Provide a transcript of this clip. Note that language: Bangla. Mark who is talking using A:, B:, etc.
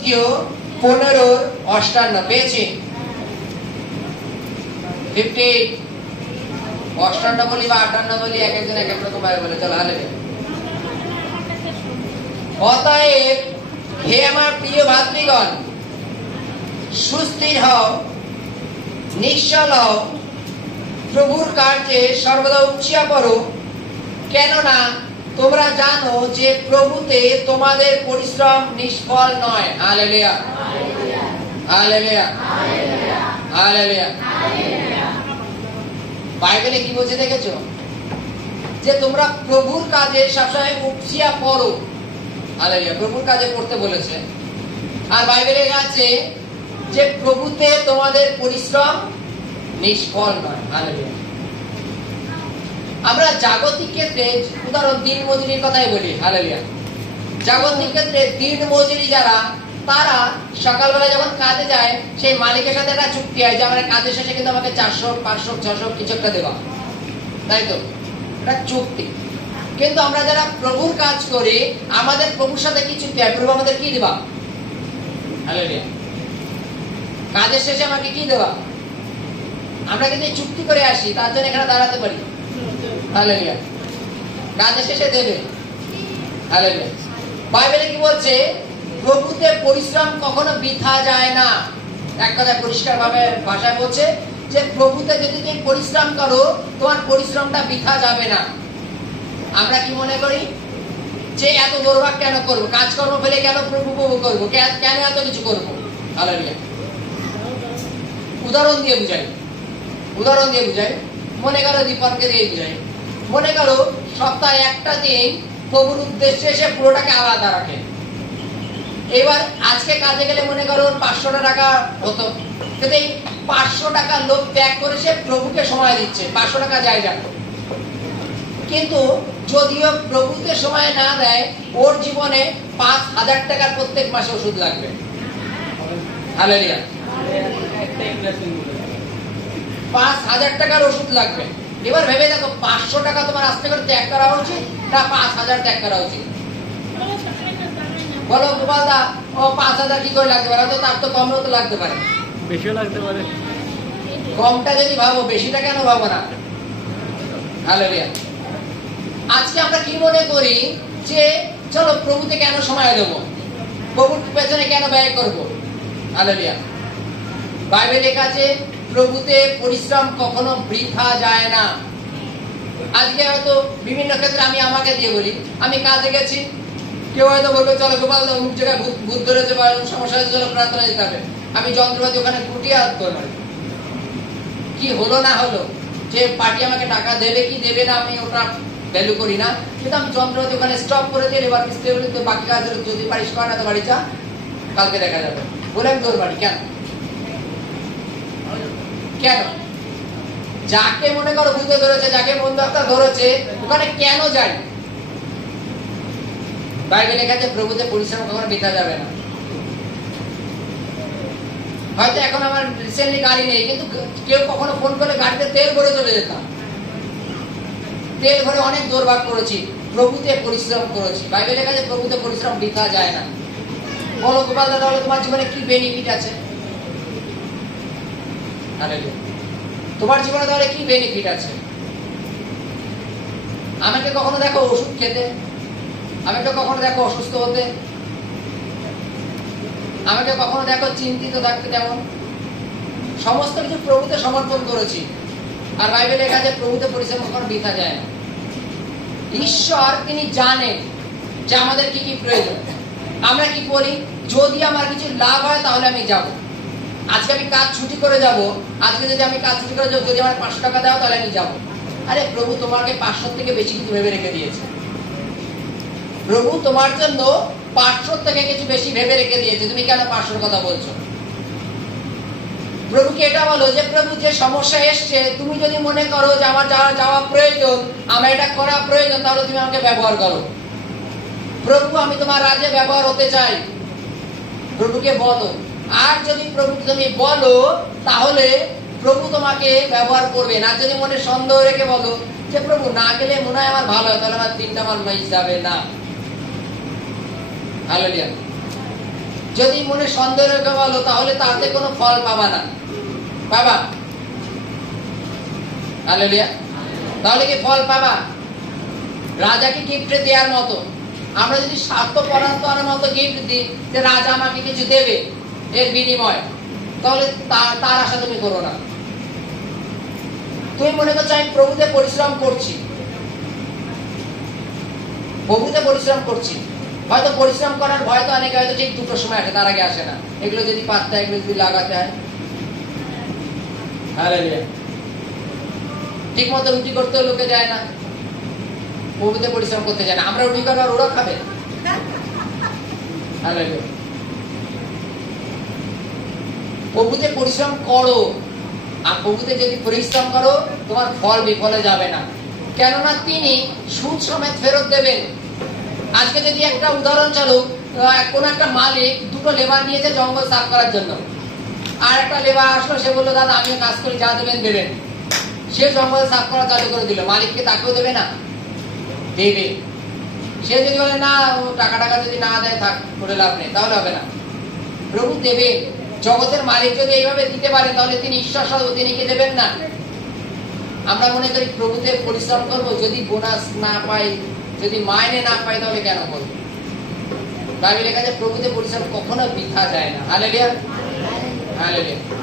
A: তিমথিও পনেরোর অষ্টান্ন, পেয়েছি। ফিফটি অষ্টান্ন বলি বা আটান্ন বলি, এক একজন এক এক রকম বলে, চলো, হালে অতএব, হে আমার প্রিয় ভাতৃগণ, সুস্থির হও নিশ্চল হও, প্রভুর কার্যে সর্বদা উচ্চিয়া করো কেননা তোমরা জানো যে প্রভুতে তোমাদের পরিশ্রম নিষ্ফল নয়। হালেলুয়া হালেলুয়া হালেলুয়া বাইবেলে কি বলছে দেখেছ? যে তোমরা প্রভুর কাজে সবসময় উপচিয়া পড়ো। হালেলুয়া প্রভুর কাজে পড়তে বলেছে। আর বাইবেলে আছে যে প্রভুতে তোমাদের পরিশ্রম নিষ্ফল নয়। হালেলুয়া আমরা জাগতিক ক্ষেত্রে উদাহরণ দিন মজুরির কথাই বলি। হালেলুয়া। জাগতিক ক্ষেত্রে দিন মজুরি যারা, তারা সকালবেলা যখন কাজে যায়, সেই মালিকের সাথে একটা চুক্তি হয় যে আমার কাজের শেষে কিন্তু আমাকে চারশো, পাঁচশো, ছশো কিছু একটা দেওয়া। তাই তো? একটা চুক্তি। কিন্তু আমরা যারা প্রভুর কাজ করি, আমাদের প্রভুর সাথে কি চুক্তি হয়? প্রভু আমাদের কি দেবা? হালেলুয়া। কাজের শেষে আমাকে কি দেওয়া আমরা কিন্তু চুক্তি করে আসি, তার জন্য এখানে দাঁড়াতে পারি। হালেলুয়া। কাজের শেষে দেবে হালেলুয়া। বাইবেলে কি বলছে? প্রভুতে পরিশ্রম কখনো বৃথা যায় না। এক কথায় পরিষ্কার ভাবে ভাষায় বলছে যে, প্রভুতে যদি তুমি পরিশ্রম করো, তোমার পরিশ্রমটা বৃথা যাবে না। আমরা কি মনে করি? যে এত দৌড়ভাগ কেন করব? কাজকর্ম ফেলে কেন প্রভু প্রভু করব? কেন এত কিছু করব? হালেলুয়া। উদাহরণ দিয়ে বুঝাই। উদাহরণ দিয়ে বুঝাই। মনে করো দীপনকে দিয়ে বুঝাই। মনে করো, সপ্তাহে একটা দিন প্রভুর উদ্দেশ্যে এসে পুরোটাকে আলাদা রাখে। এবার আজকে কাজে গেলে মনে করো পাঁচশো টাকা হতো। কিন্তু এই পাঁচশো টাকা লোক ত্যাগ করে সে প্রভুকে সময় দিচ্ছে, পাঁচশো টাকা যায় যাক। কিন্তু যদিও প্রভুতে সময় না দেয়, ওর জীবনে পাঁচ হাজার টাকার প্রত্যেক মাসে ওষুধ লাগবে। পাঁচ হাজার টাকার ওষুধ লাগবে। এবার ভেবে দেখো পাঁচশো টাকা তোমার আস্তে করে ত্যাগ করা উচিত না পাঁচ হাজার ত্যাগ করা উচিত বলো গোপাল দা ও পাঁচ হাজার কি করে লাগতে পারে? হয়তো তার তো কম তো লাগতে পারে।
B: বেশিও লাগতে পারে।
A: কমটা যদি ভাবো বেশিটা কেন ভাবো না? হালেলুয়া আজকে আমরা কি মনে করি যে চলো প্রভুতে কেন সময় দেবো? প্রভুর পেছনে কেন ব্যয় করব? হালেলুয়া বাইবেলে লেখা আছে প্রভুতে পরিশ্রম কখনো বৃথা যায় না। আজকে হয়তো বিভিন্ন ক্ষেত্রে আমি আমাকে দিয়ে বলি, আমি কাজে গেছি, কেউ হয়তো বলবে, চলো গোপাল অমুক জায়গায় ভূত ধরেছে বা এরকম সমস্যা হয়েছে প্রার্থনা দিতে হবে। আমি যন্ত্রপাতি ওখানে কুটিয়ে হাত করব কি হলো না হলো? যে পার্টি আমাকে টাকা দেবে কি দেবে না, আমি ওটা ভ্যালু করি না। কিন্তু আমি যন্ত্রপাতি ওখানে স্টপ করে দিয়ে এবার মিস্ত্রি বলি তো বাকি কাজ যদি পারিস কর না তো বাড়ি যা, কালকে দেখা যাবে। বলে আমি তোর বাড়ি কেন? কেন? যাকে মনে করো ভূতে ধরেছে, যাকে ডাক্তার ধরেছে, ওখানে কেন যাই বাইবেলে লেখা আছে প্রভুতে পরিশ্রম কখনো বৃথা যাবে না। হয়তো এখন আমার রিসেন্টলি গাড়ি নেই, কিন্তু কেউ কখনো ফোন করে গাড়িতে তেল ভরে চলে যেতাম তেল ভরে অনেক দৌড়ভাগ করেছি, প্রভুতে পরিশ্রম করেছি। বাইবেলে লেখা আছে প্রভুতে পরিশ্রম বৃথা যায় না। বলো গোপাল দাদা তোমার জীবনে কি বেনিফিট আছে. তোমার জীবনে তাহলে কি বেনিফিট আছে? আমাকে কখনো দেখো ওষুধ খেতে? আমাকে কখনো দেখো অসুস্থ হতে? আমাকে কখনো দেখো চিন্তিত থাকতে তেমন সমস্ত কিছু প্রভুতে সমর্পণ করেছি। আর বাইবেলে লেখা আছে প্রভুতে পরিশ্রম কখনো বৃথা যায় না। ঈশ্বর, তিনি জানেন যে আমাদের কি কি প্রয়োজন। আমরা কি করি? যদি আমার কিছু লাভ হয় তাহলে আমি যাব। আজকে আমি কাজ ছুটি করে যাব। আজকে যদি আমি কাজ ছুটি করে যাব, যদি আমার পাঁচশো টাকা দাও, তাহলে আমি যাব। আরে প্রভু, তোমাকে পাঁচশো থেকে বেশি কিছু ভেবে রেখে দিয়েছে। প্রভু, তোমার জন্য পাঁচশো থেকে কিছু বেশি ভেবে রেখে দিয়েছে। তুমি কেন পাঁচশোর কথা বলছো? প্রভুকে এটা বলো যে, প্রভু, যে সমস্যা এসছে, তুমি যদি মনে করো যে আমার যাওয়া যাওয়া প্রয়োজন, আমার এটা করা প্রয়োজন, তাহলে তুমি আমাকে ব্যবহার করো। প্রভু, আমি তোমার রাজ্যে ব্যবহার হতে চাই। প্রভুকে বলো। আর যদি প্রভুকে তুমি বলো, তাহলে প্রভু তোমাকে ব্যবহার করবে। না যদি মনে সন্দেহ রেখে বলো যে, প্রভু, না গেলে মনে হয় আমার ভালো হয়, তাহলে আমার তিনটা মাল মাইস যাবে না। হালেলুয়া যদি মনে সন্দেহ রেখে বলো, তাহলে তাতে কোনো ফল পাবা না। পাবা? হালেলুয়া তাহলে কি ফল পাবা? রাজাকে গিফট দেওয়ার মতো। আমরা যদি স্বার্থ পরান্তরের মতো গিফট দিই, যে রাজা আমাকে কিছু দেবে এর বিনিময়। তাহলে তার আশা তুমি করো না। তুমি মনে করছ আমি প্রভুতে পরিশ্রম করছি। প্রভুতে পরিশ্রম করছি। হয়তো পরিশ্রম করার ভয় তো অনেকে হয়তো ঠিক দুটোর সময় আসে তার আগে আসে না। এগুলো যদি পাততে হয়, এগুলো যদি লাগাতে হয়। ঠিক মতো রুটি করতেও লোকে যায় না। প্রভুতে পরিশ্রম করতে যায় না। আমরা রুটি করব আর ওরা খাবে। হালেলুয়া প্রভুতে পরিশ্রম করো। আর প্রভুতে যদি পরিশ্রম করো, তোমার ফল বিফলে যাবে না। কেননা তিনি সুদ সমেত ফেরত দেবেন। আজকে যদি একটা উদাহরণ চালু কোন একটা মালিক দুটো লেবার নিয়েছে জঙ্গল সাফ করার জন্য। আর একটা লেবার আসলো, সে বলল, দাদা, আমিও কাজ করি, যা দেবেন দেবেন। সে জঙ্গল সাফ করা চালু করে দিল। মালিককে তাকেও দেবে না? দেবে। সে যদি বলে, না টাকা টাকা যদি না দেয়, থাক, করে লাভ নেই, তাহলে হবে না। প্রভু দেবে জগতের মালিক যদি এইভাবে দিতে পারে, তাহলে তিনি ঈশ্বর সহ তিনি কি দেবেন না? আমরা মনে করি প্রভুতে পরিশ্রম করব, যদি বোনাস না পাই, যদি মাইনে না পাই, তাহলে কেন করব? বাইবেলের আছে প্রভুতে পরিশ্রম কখনো বৃথা যায় না। Hallelujah hallelujah